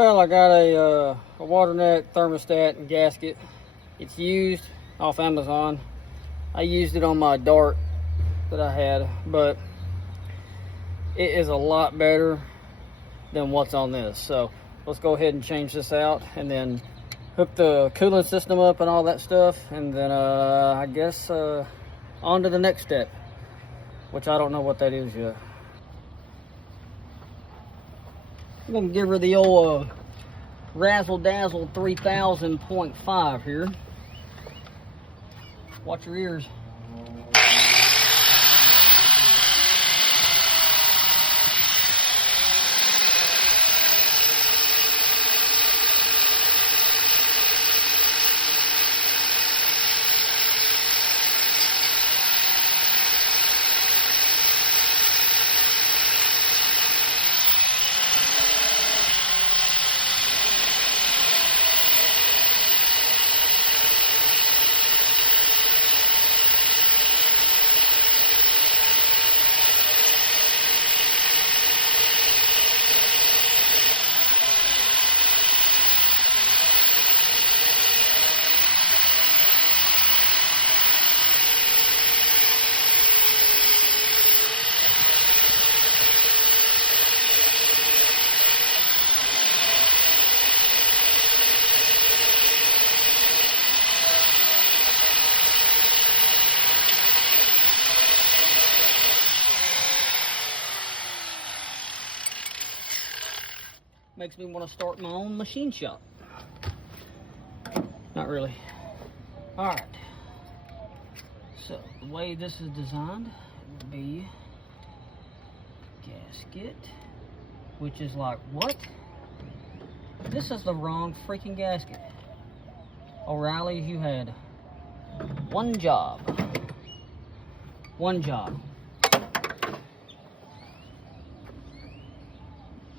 Well, I got a Waternet thermostat and gasket. It's used off Amazon. I used it on my Dart that I had, but it is a lot better than what's on this. So let's go ahead and change this out and then hook the cooling system up and all that stuff, and then I guess on to the next step, which I don't know what that is yet. I'm gonna give her the old Razzle Dazzle 3000.5 here. Watch your ears. Makes me want to start my own machine shop. Not really. Alright. So, the way this is designed would be gasket, which is like, what? This is the wrong freaking gasket. O'Reilly, you had one job. One job.